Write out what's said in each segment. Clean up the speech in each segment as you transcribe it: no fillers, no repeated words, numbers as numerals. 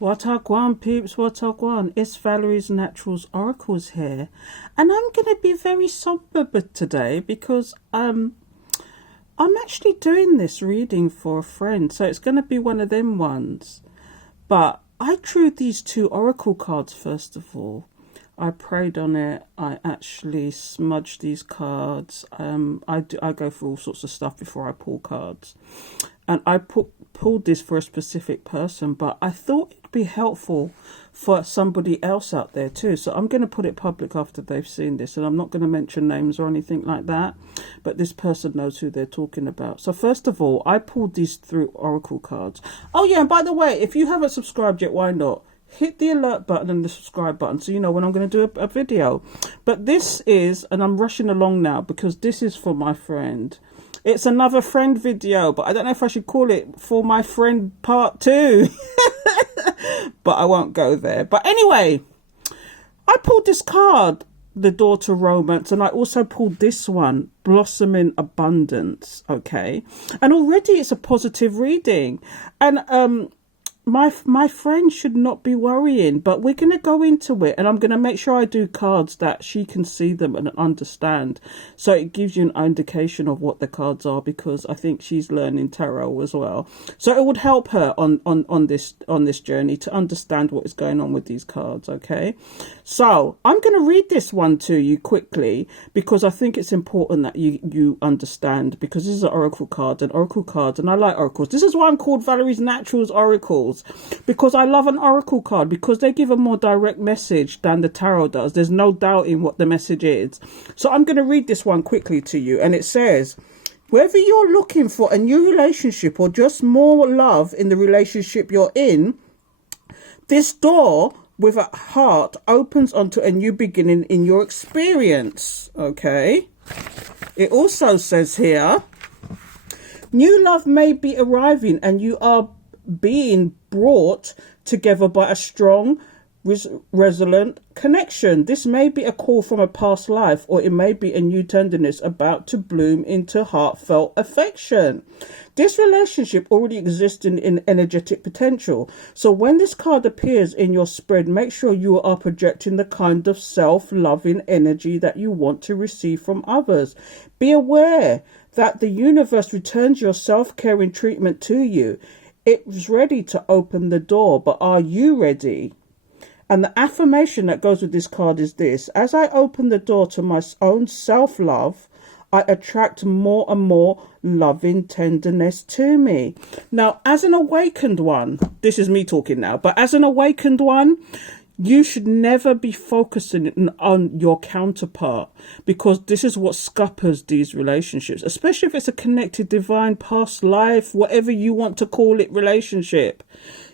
What I want, peeps, what I want. It's Valerie's Naturals Oracles here. And I'm going to be very somber today because I'm actually doing this reading for a friend. So it's going to be one of them ones. But I drew these two oracle cards first of all. I prayed on it. I actually smudged these cards. I go through all sorts of stuff before I pull cards. And I pulled this for a specific person, but I thought it'd be helpful for somebody else out there too. So I'm going to put it public after they've seen this, and I'm not going to mention names or anything like that, but this person knows who they're talking about. So first of all, I pulled these through oracle cards. Oh yeah, and by the way, if you haven't subscribed yet, why not? Hit the alert button and the subscribe button so you know when I'm going to do a video. But this is, and I'm rushing along now because this is for my friend. It's another friend video, but I don't know if I should call it for my friend part 2. But I won't go there. But anyway, I pulled this card, the door to romance, and I also pulled this one, blossoming abundance. Okay, and already it's a positive reading, and my friend should not be worrying, but we're going to go into it, and I'm going to make sure I do cards that she can see them and understand, so it gives you an indication of what the cards are, because I think she's learning tarot as well, so it would help her on this journey to understand what is going on with these cards. Okay, so I'm going to read this one to you quickly because I think it's important that you understand, because this is an oracle card, and I like oracles. This is why I'm called Valerie's Naturals Oracles, because I love an oracle card, because they give a more direct message than the tarot does. There's no doubting what the message is. So I'm going to read this one quickly to you, and it says, whether you're looking for a new relationship or just more love in the relationship you're in, this door with a heart opens onto a new beginning in your experience. Okay, it also says here, new love may be arriving and you are being brought together by a strong, resilient connection. This may be a call from a past life, or it may be a new tenderness about to bloom into heartfelt affection. This relationship already exists in energetic potential. So when this card appears in your spread, make sure you are projecting the kind of self-loving energy that you want to receive from others. Be aware that the universe returns your self-caring treatment to you. It's ready to open the door, but are you ready? And the affirmation that goes with this card is this: as I open the door to my own self-love, I attract more and more loving tenderness to me. Now, as an awakened one, this is me talking now, but as an awakened one, you should never be focusing on your counterpart, because this is what scuppers these relationships, especially if it's a connected divine past life, whatever you want to call it, relationship.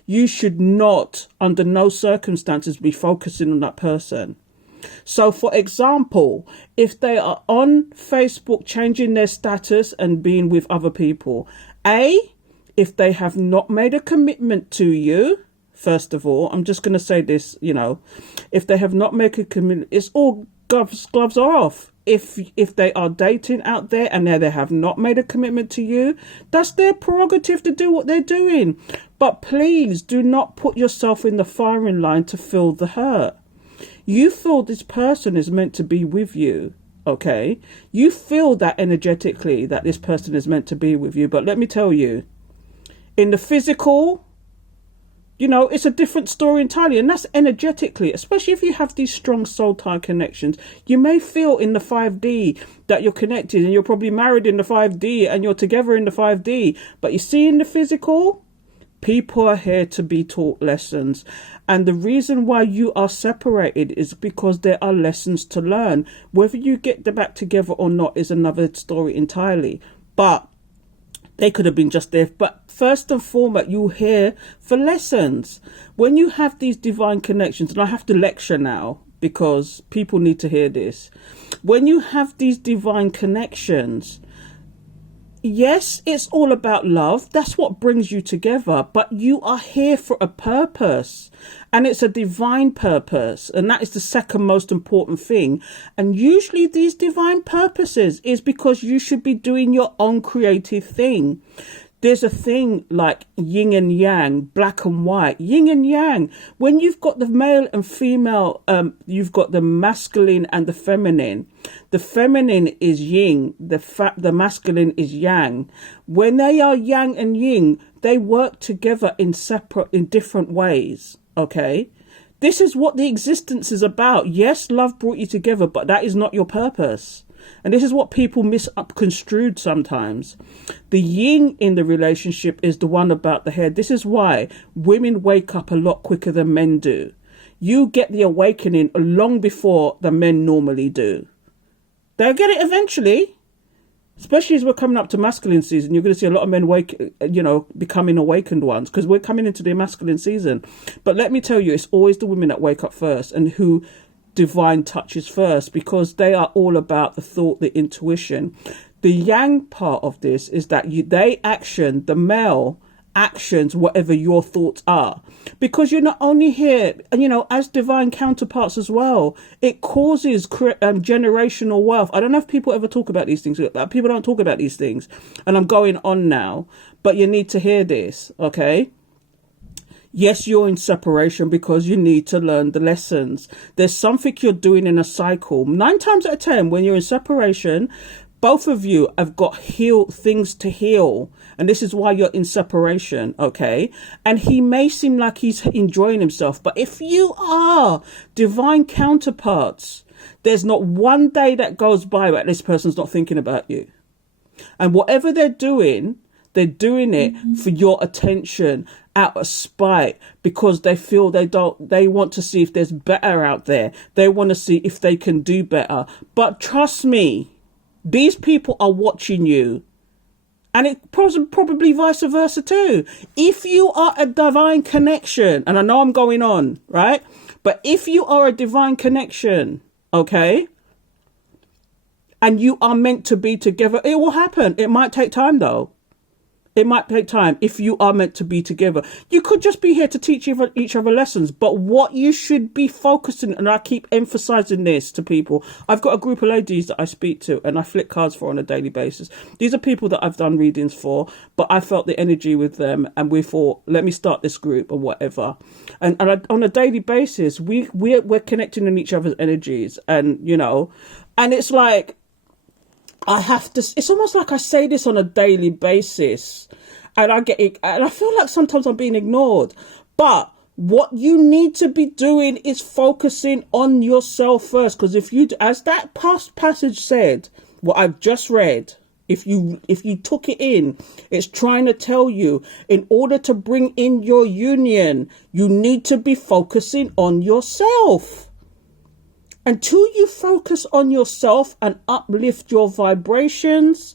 You should not, under no circumstances, be focusing on that person. So, for example, if they are on Facebook changing their status and being with other people, if they have not made a commitment to you, first of all, I'm just going to say this, if they have not made a commitment, it's all gloves are off. If they are dating out there and they have not made a commitment to you, that's their prerogative to do what they're doing. But please do not put yourself in the firing line to feel the hurt. You feel this person is meant to be with you, okay? You feel that energetically that this person is meant to be with you. But let me tell you, in the physical, it's a different story entirely, and that's energetically, especially if you have these strong soul tie connections. You may feel in the 5D that you're connected, and you're probably married in the 5D and you're together in the 5D, but you see, in the physical, people are here to be taught lessons, and the reason why you are separated is because there are lessons to learn. Whether you get them back together or not is another story entirely, but they could have been just there. But first and foremost, you're here for lessons. When you have these divine connections, and I have to lecture now because people need to hear this. When you have these divine connections, yes, it's all about love. That's what brings you together. But you are here for a purpose. And it's a divine purpose. And that is the second most important thing. And usually these divine purposes is because you should be doing your own creative thing. There's a thing like yin and yang, black and white, yin and yang. When you've got the male and female, you've got the masculine and the feminine. The feminine is yin, the masculine is yang. When they are yang and yin, they work together in different ways. Okay, this is what the existence is about. Yes, love brought you together, but that is not your purpose. And this is what people misconstrued sometimes. The yin in the relationship is the one about the head. This is why women wake up a lot quicker than men do. You get the awakening long before the men normally do. They'll get it eventually. Especially as we're coming up to masculine season, you're going to see a lot of men becoming awakened ones, because we're coming into the masculine season. But let me tell you, it's always the women that wake up first and who divine touches first, because they are all about the thought, the intuition. The yang part of this is that the male actions whatever your thoughts are, because you're not only here, as divine counterparts as well. It causes generational wealth. I don't know if people ever talk about these things. People don't talk about these things, and I'm going on now, but you need to hear this, okay? Yes, you're in separation because you need to learn the lessons. There's something you're doing in a cycle. 9 times out of 10, when you're in separation, both of you have got things to heal. And this is why you're in separation, okay? And he may seem like he's enjoying himself, but if you are divine counterparts, there's not one day that goes by where this person's not thinking about you. And whatever they're doing it for your attention, out of spite, because they feel they want to see if there's better out there. They want to see if they can do better. But trust me, these people are watching you. And it probably vice versa too. If you are a divine connection, and I know I'm going on, right? But if you are a divine connection, okay, and you are meant to be together, it will happen. It might take time though. It might take time if you are meant to be together. You could just be here to teach each other lessons. But what you should be focusing, and I keep emphasizing this to people. I've got a group of ladies that I speak to and I flick cards for on a daily basis. These are people that I've done readings for, but I felt the energy with them and we thought, let me start this group or whatever. And on a daily basis, we're connecting in each other's energies, and and it's like, it's almost like I say this on a daily basis, and I get it, and I feel like sometimes I'm being ignored. But what you need to be doing is focusing on yourself first, because if you, as that past passage said, what I've just read, if you took it in, it's trying to tell you, in order to bring in your union, you need to be focusing on yourself. Until you focus on yourself and uplift your vibrations,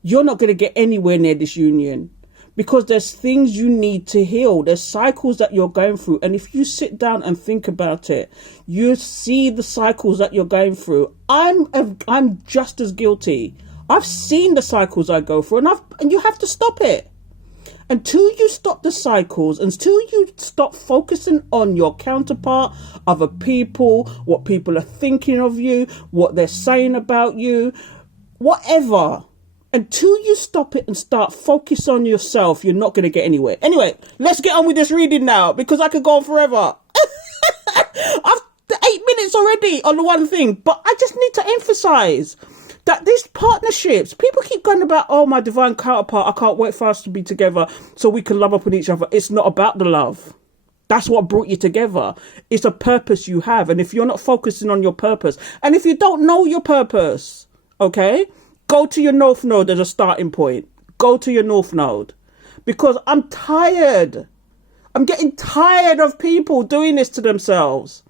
you're not going to get anywhere near this union, because there's things you need to heal. There's cycles that you're going through. And if you sit down and think about it, you see the cycles that you're going through. I'm just as guilty. I've seen the cycles I go through, and you have to stop it. Until you stop the cycles, until you stop focusing on your counterpart, other people, what people are thinking of you, what they're saying about you, whatever. Until you stop it and start focus on yourself, you're not going to get anywhere. Anyway, let's get on with this reading now, because I could go on forever. I've 8 minutes already on the one thing, but I just need to emphasize that these partnerships, people keep going about, oh, my divine counterpart, I can't wait for us to be together so we can love up on each other. It's not about the love. That's what brought you together. It's a purpose you have. And if you're not focusing on your purpose, and if you don't know your purpose, okay, go to your North Node as a starting point. Go to your North Node. Because I'm tired. I'm getting tired of people doing this to themselves.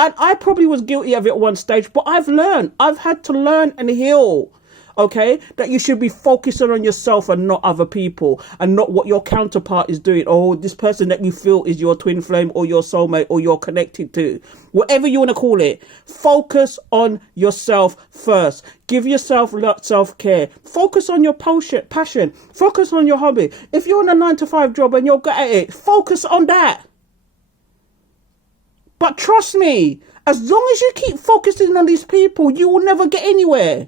And I probably was guilty of it at one stage, but I've learned. I've had to learn and heal, okay? That you should be focusing on yourself and not other people, and not what your counterpart is doing. Oh, this person that you feel is your twin flame or your soulmate or you're connected to. Whatever you want to call it. Focus on yourself first. Give yourself self-care. Focus on your passion. Focus on your hobby. If you're on a 9-to-5 job and you're good at it, focus on that. But trust me, as long as you keep focusing on these people, you will never get anywhere.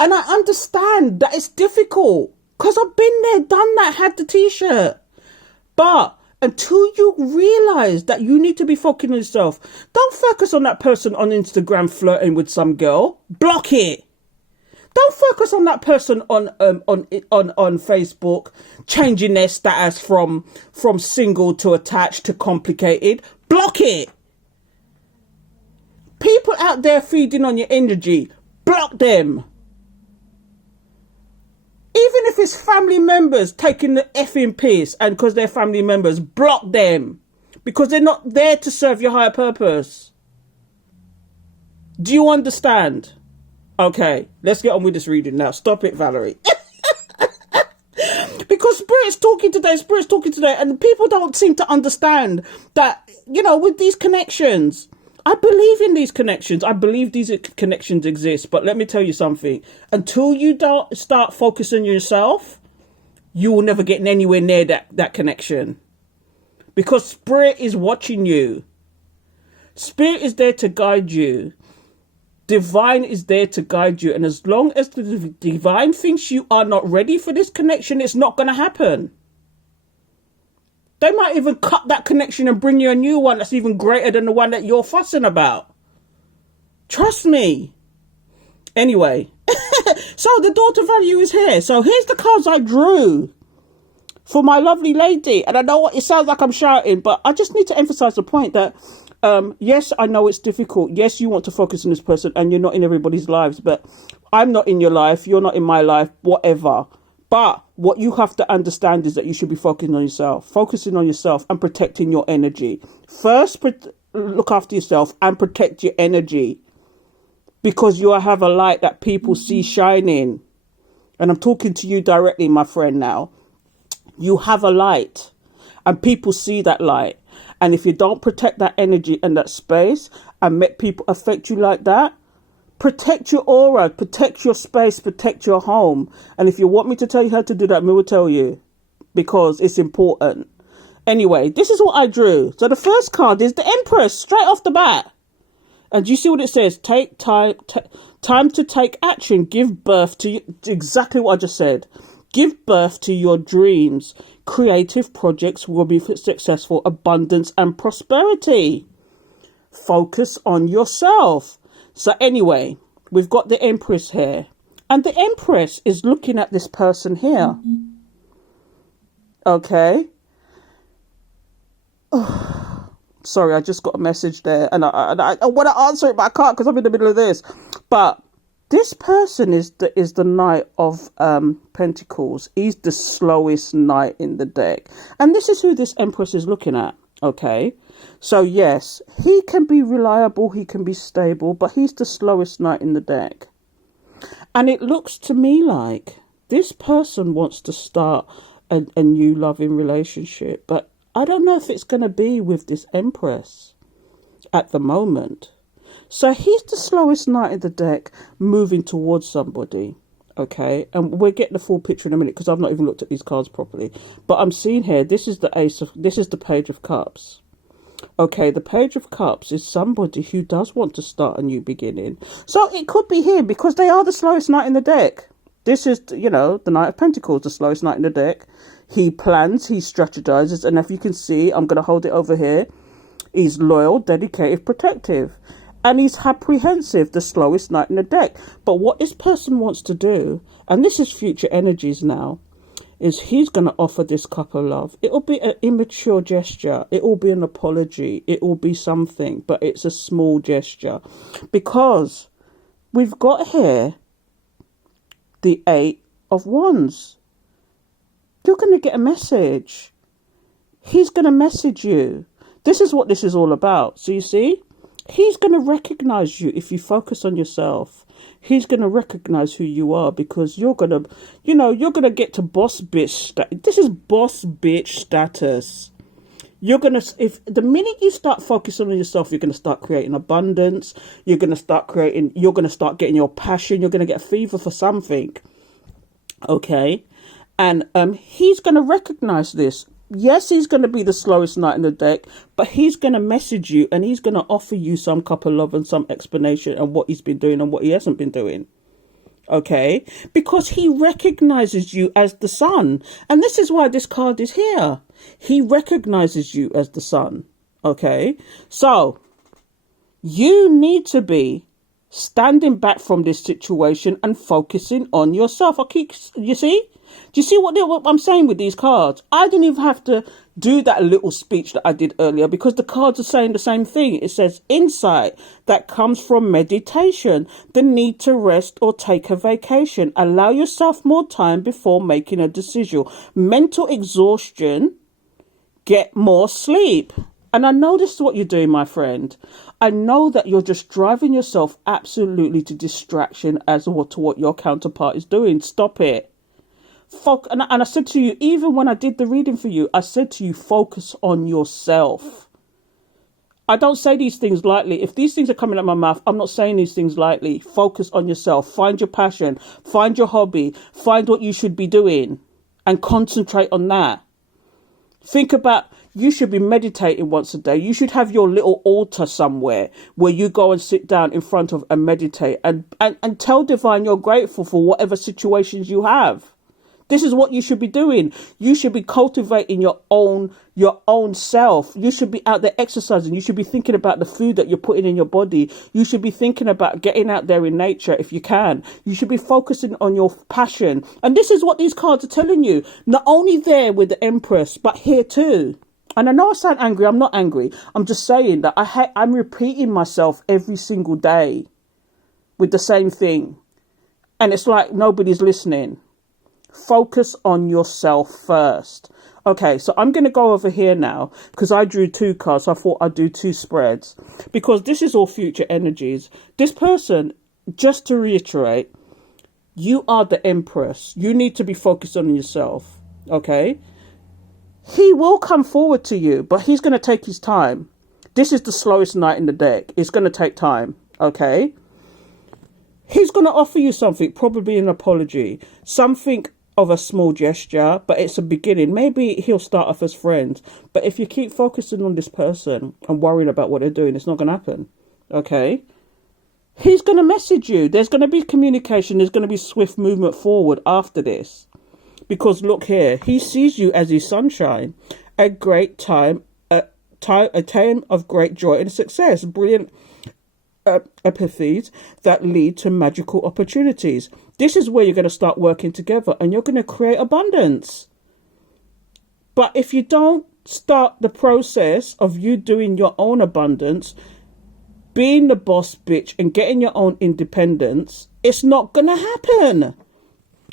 And I understand that it's difficult, Because I've been there, done that, had the t-shirt. But until you realise that you need to be focusing on yourself, don't focus on that person on Instagram flirting with some girl. Block it. Don't focus on that person on Facebook changing their status from single to attached to complicated. Block it. People out there feeding on your energy, block them. Even if it's family members taking the effing piss and because they're family members, block them. Because they're not there to serve your higher purpose. Do you understand? Okay, let's get on with this reading now. Stop it, Valerie. Because Spirit's talking today, and people don't seem to understand that, with these connections. I believe in these connections. I believe these connections exist. But let me tell you something. Until you don't start focusing on yourself, you will never get anywhere near that connection. Because Spirit is watching you. Spirit is there to guide you. Divine is there to guide you. And as long as the divine thinks you are not ready for this connection, it's not going to happen. They might even cut that connection and bring you a new one that's even greater than the one that you're fussing about. Trust me. Anyway, so the daughter value is here. So here's the cards I drew for my lovely lady. And I know it sounds like I'm shouting, but I just need to emphasize the point that, yes, I know it's difficult. Yes, you want to focus on this person and you're not in everybody's lives, but I'm not in your life. You're not in my life, whatever. But what you have to understand is that you should be focusing on yourself and protecting your energy. First, look after yourself and protect your energy, because you have a light that people see shining. And I'm talking to you directly, my friend, now. You have a light and people see that light. And if you don't protect that energy and that space and let people affect you like that, protect your aura, protect your space, protect your home. And if you want me to tell you how to do that, I will tell you, because it's important. Anyway, this is what I drew. So the first card is the Empress, straight off the bat. And you see what it says? Take time to take action. Give birth to exactly what I just said. Give birth to your dreams. Creative projects will be successful. Abundance and prosperity. Focus on yourself. So anyway, we've got the Empress here. And the Empress is looking at this person here. Okay. Sorry, I just got a message there. And I want to answer it, but I can't because I'm in the middle of this. But this person is the Knight of Pentacles. He's the slowest knight in the deck. And this is who this Empress is looking at. Okay. So yes, he can be reliable, he can be stable, but he's the slowest knight in the deck. And it looks to me like this person wants to start a new loving relationship, but I don't know if it's going to be with this Empress at the moment. So he's the slowest knight in the deck moving towards somebody. Okay, and we'll get the full picture in a minute because I've not even looked at these cards properly. But I'm seeing here, this is the Page of Cups. Okay, the Page of Cups is somebody who does want to start a new beginning. So it could be him because they are the slowest knight in the deck. This is, the Knight of Pentacles, the slowest knight in the deck. He plans, he strategizes, and if you can see, I'm going to hold it over here. He's loyal, dedicated, protective. And he's apprehensive, the slowest knight in the deck. But what this person wants to do, and this is future energies now, is he's going to offer this couple love. It will be an immature gesture. It will be an apology. It will be something, but it's a small gesture. Because we've got here the 8 of Wands. You're going to get a message. He's going to message you. This is what this is all about. So you see? He's going to recognize you if you focus on yourself. He's going to recognize who you are because you're going to, you're going to get to boss bitch. This is boss bitch status. You're going to, if the minute you start focusing on yourself, you're going to start creating abundance. You're going to start getting your passion. You're going to get a fever for something. Okay. And he's going to recognize this. Yes, he's going to be the slowest knight in the deck, but he's going to message you and he's going to offer you some couple love and some explanation on what he's been doing and what he hasn't been doing. Okay, because he recognizes you as the sun. And this is why this card is here. He recognizes you as the sun. Okay, so you need to be standing back from this situation and focusing on yourself. You see? Do you see what I'm saying with these cards? I didn't even have to do that little speech that I did earlier because the cards are saying the same thing. It says insight that comes from meditation, the need to rest or take a vacation. Allow yourself more time before making a decision. Mental exhaustion, get more sleep. And I know this is what you're doing, my friend. I know that you're just driving yourself absolutely to distraction as to what your counterpart is doing. Stop it. And I said to you, even when I did the reading for you, I said to you, focus on yourself. I don't say these things lightly. If these things are coming out of my mouth, I'm not saying these things lightly. Focus on yourself. Find your passion. Find your hobby. Find what you should be doing and concentrate on that. Think about, you should be meditating once a day. You should have your little altar somewhere where you go and sit down in front of and meditate and tell Divine you're grateful for whatever situations you have. This is what you should be doing. You should be cultivating your own self. You should be out there exercising. You should be thinking about the food that you're putting in your body. You should be thinking about getting out there in nature if you can. You should be focusing on your passion. And this is what these cards are telling you. Not only there with the Empress, but here too. And I know I sound angry. I'm not angry. I'm just saying that I'm repeating myself every single day with the same thing. And it's like nobody's listening. Focus on yourself first. Okay, so I'm going to go over here now because I drew 2 cards. So I thought I'd do 2 spreads because this is all future energies. This person, just to reiterate, you are the Empress. You need to be focused on yourself. Okay, he will come forward to you, but he's going to take his time. This is the slowest knight in the deck. It's going to take time. Okay, he's going to offer you something, probably an apology, something of a small gesture, but it's a beginning. Maybe he'll start off as friends, but if you keep focusing on this person and worrying about what they're doing, it's not going to happen. Okay, he's going to message you. There's going to be communication. There's going to be swift movement forward after this, because look here, he sees you as his sunshine, a great time, a time of great joy and success, brilliant epithets that lead to magical opportunities. This is where you're going to start working together and you're going to create abundance. But if you don't start the process of you doing your own abundance, being the boss bitch and getting your own independence, it's not going to happen.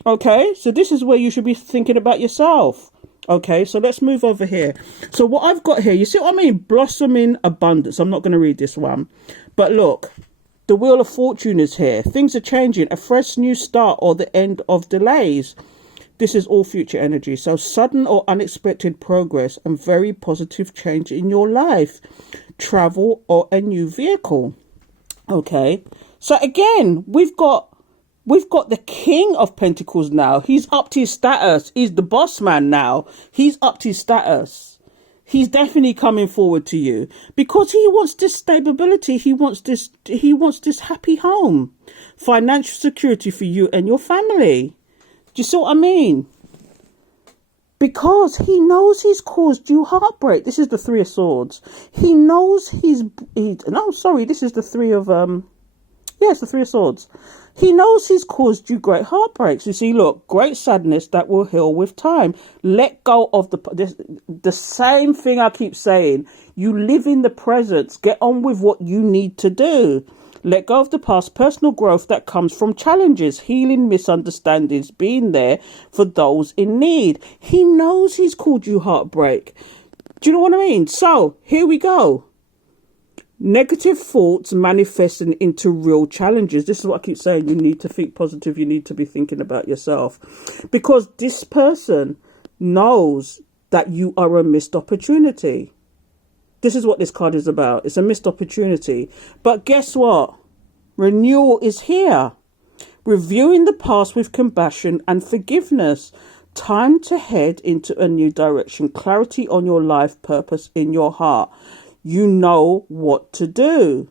Okay, so this is where you should be thinking about yourself. Okay, so let's move over here. So what I've got here, you see what I mean? Blossoming abundance. I'm not going to read this one. But look, the Wheel of Fortune is here. Things are changing. A fresh new start or the end of delays. This is all future energy. So sudden or unexpected progress and very positive change in your life. Travel or a new vehicle. Okay, so again, we've got the King of Pentacles now. He's upped his status. He's the boss man now. He's upped his status. He's definitely coming forward to you because he wants this stability. He wants this happy home, financial security for you and your family. Do you see what I mean? Because he knows he's caused you heartbreak. This is the Three of Swords. He knows this is the Three of it's the Three of Swords. He knows he's caused you great heartbreaks. You see, look, great sadness that will heal with time. Let go of the same thing I keep saying. You live in the present. Get on with what you need to do. Let go of the past. Personal growth that comes from challenges, healing misunderstandings, being there for those in need. He knows he's caused you heartbreak. Do you know what I mean? So here we go. Negative thoughts manifesting into real challenges. This is what I keep saying. You need to think positive. You need to be thinking about yourself. Because this person knows that you are a missed opportunity. This is what this card is about. It's a missed opportunity. But guess what? Renewal is here. Reviewing the past with compassion and forgiveness. Time to head into a new direction. Clarity on your life purpose in your heart. You know what to do.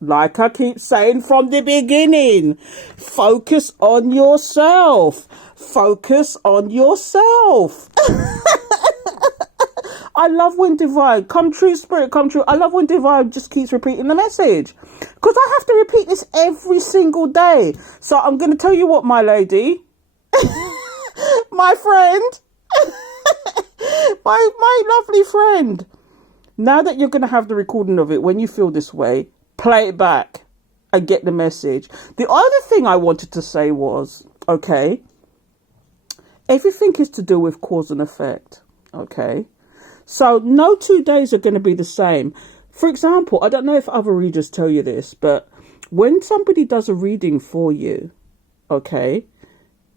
like I keep saying from the beginning, focus on yourself. Focus on yourself. I love when Divine, come true, spirit, come true. I love when Divine just keeps repeating the message. Because I have to repeat this every single day. So I'm going to tell you what, my lady, my friend, my lovely friend. Now that you're going to have the recording of it, when you feel this way, play it back and get the message. The other thing I wanted to say was, okay, everything is to do with cause and effect, okay? So no 2 days are going to be the same. For example, I don't know if other readers tell you this, but when somebody does a reading for you, okay,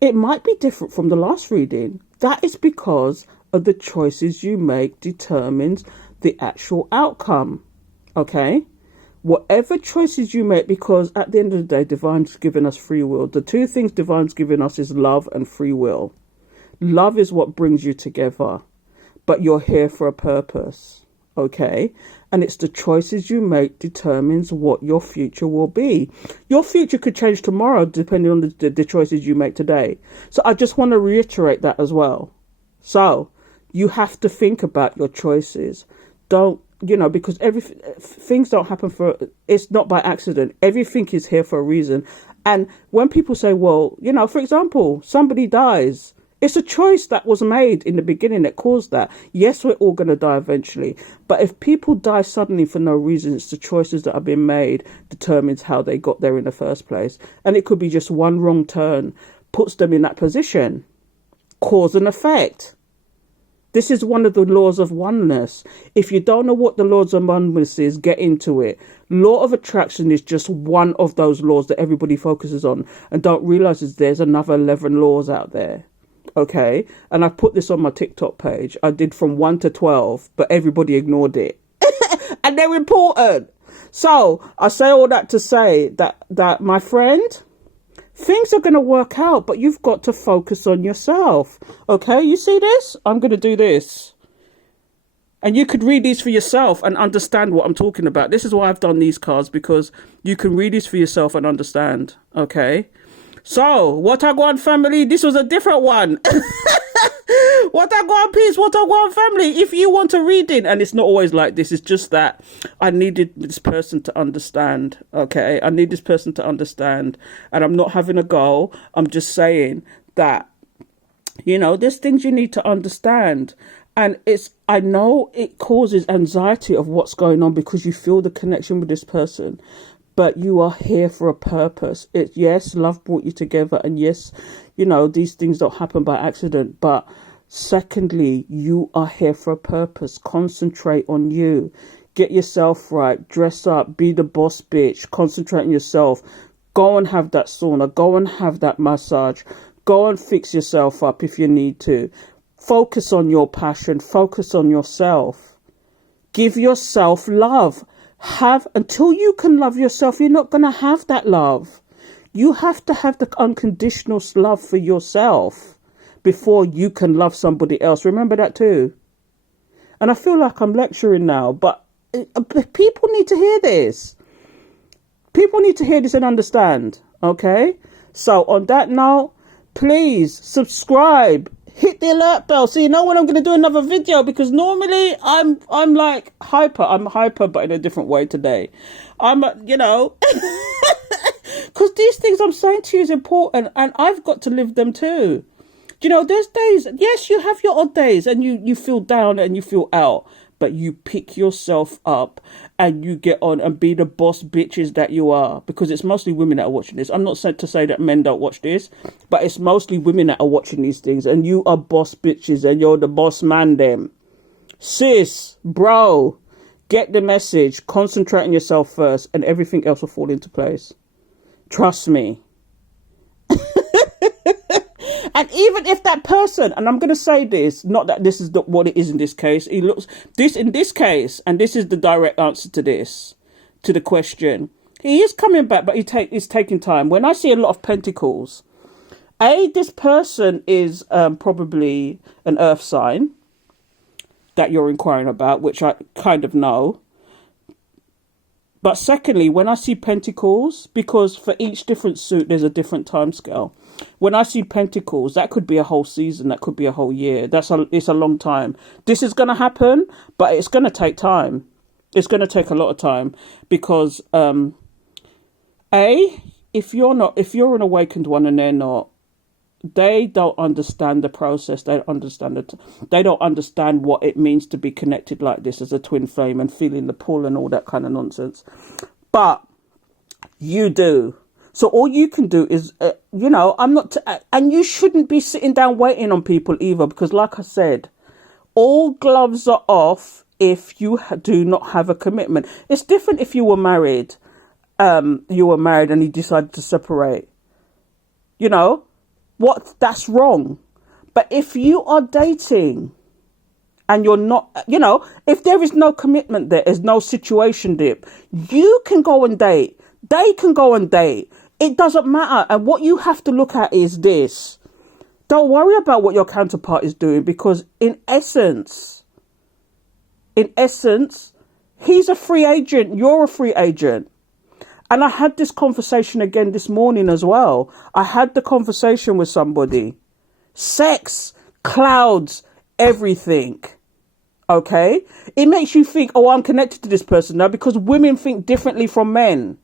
it might be different from the last reading. That is because of the choices you make determines the actual outcome, okay? Whatever choices you make, because at the end of the day, Divine's given us free will. The two things Divine's given us is love and free will. Love is what brings you together, but you're here for a purpose, okay? And it's the choices you make determines what your future will be. Your future could change tomorrow depending on the choices you make today. So I just want to reiterate that as well. So you have to think about your choices. Don't, because things don't happen it's not by accident. Everything is here for a reason. And when people say, well, for example, somebody dies, it's a choice that was made in the beginning that caused that. Yes, we're all going to die eventually. But if people die suddenly for no reason, it's the choices that have been made determines how they got there in the first place. And it could be just one wrong turn puts them in that position. Cause and effect. This is one of the laws of oneness. If you don't know what the laws of oneness is, get into it. Law of attraction is just one of those laws that everybody focuses on and don't realize there's another 11 laws out there. Okay, and I put this on my TikTok page. I did from 1 to 12, but everybody ignored it. And they're important. So I say all that to say that my friend, things are going to work out, but you've got to focus on yourself. Okay, you see this? I'm going to do this. And you could read these for yourself and understand what I'm talking about. This is why I've done these cards, because you can read these for yourself and understand. Okay. So, what I want, family, this was a different one. What I want, peace, what I want, family. If you want a reading, and it's not always like this, it's just that I needed this person to understand, okay? I need this person to understand, and I'm not having a go. I'm just saying that, there's things you need to understand. And I know it causes anxiety of what's going on because you feel the connection with this person. But you are here for a purpose. Yes, love brought you together. And yes, these things don't happen by accident. But secondly, you are here for a purpose. Concentrate on you. Get yourself right. Dress up. Be the boss bitch. Concentrate on yourself. Go and have that sauna. Go and have that massage. Go and fix yourself up if you need to. Focus on your passion. Focus on yourself. Give yourself love. Until you can love yourself, you're not going to have that love. You have to have the unconditional love for yourself before you can love somebody else. Remember that too. And I feel like I'm lecturing now, but people need to hear this. People need to hear this and understand. Okay? So on that note, please subscribe. Hit the alert bell so you know when I'm going to do another video, because normally I'm like hyper. I'm hyper, but in a different way today. I'm, because these things I'm saying to you is important, and I've got to live them too. There's days, yes, you have your odd days and you feel down and you feel out, but you pick yourself up and you get on and be the boss bitches that you are, because it's mostly women that are watching this. I'm not said to say that men don't watch this, but it's mostly women that are watching these things, and you are boss bitches and you're the boss man them. Sis, bro, get the message, concentrate on yourself first, and everything else will fall into place. Trust me. And even if that person, and I'm going to say this, not that this is what it is in this case, in this case, and this is the direct answer to this, to the question, he is coming back, but he's taking time. When I see a lot of pentacles, this person is probably an earth sign that you're inquiring about, which I kind of know. But secondly, when I see pentacles, because for each different suit, there's a different time scale. When I see pentacles, that could be a whole season. That could be a whole year. It's a long time. This is going to happen, but it's going to take time. It's going to take a lot of time because, if you're an awakened one and they're not, they don't understand the process. They don't understand it. They don't understand what it means to be connected like this as a twin flame and feeling the pull and all that kind of nonsense. But you do. So all you can do is, and you shouldn't be sitting down waiting on people either, because like I said, all gloves are off if you do not have a commitment. It's different if you were married. And you decided to separate. That's wrong. But if you are dating and you're not, if there is no commitment there's no situation dip, you can go and date. They can go and date. It doesn't matter. And what you have to look at is this. Don't worry about what your counterpart is doing, because in essence, he's a free agent. You're a free agent. And I had this conversation again this morning as well. I had the conversation with somebody. Sex clouds everything. Okay? It makes you think, oh, I'm connected to this person now, because women think differently from men.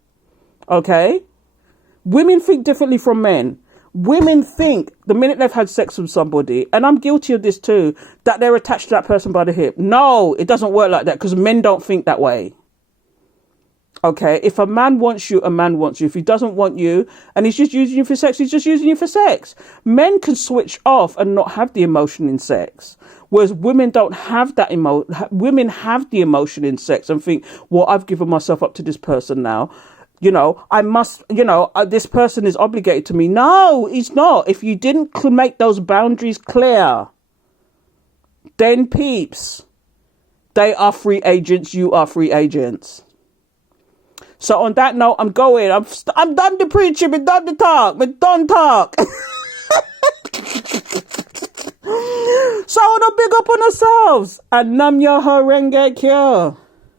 Okay? Women think differently from men. Women think the minute they've had sex with somebody, and I'm guilty of this too, that they're attached to that person by the hip. No, it doesn't work like that, because men don't think that way. Okay, if a man wants you, a man wants you. If he doesn't want you and he's just using you for sex, he's just using you for sex. Men can switch off and not have the emotion in sex, whereas women don't have that women have the emotion in sex and think, well, I've given myself up to this person now. I must, this person is obligated to me. No, he's not. If you didn't make those boundaries clear, then peeps, they are free agents. You are free agents. So on that note, I'm going. I'm done the preaching. I'm done the talk. I'm done talk. So I want to big up on ourselves. And nam yo horenge kyo.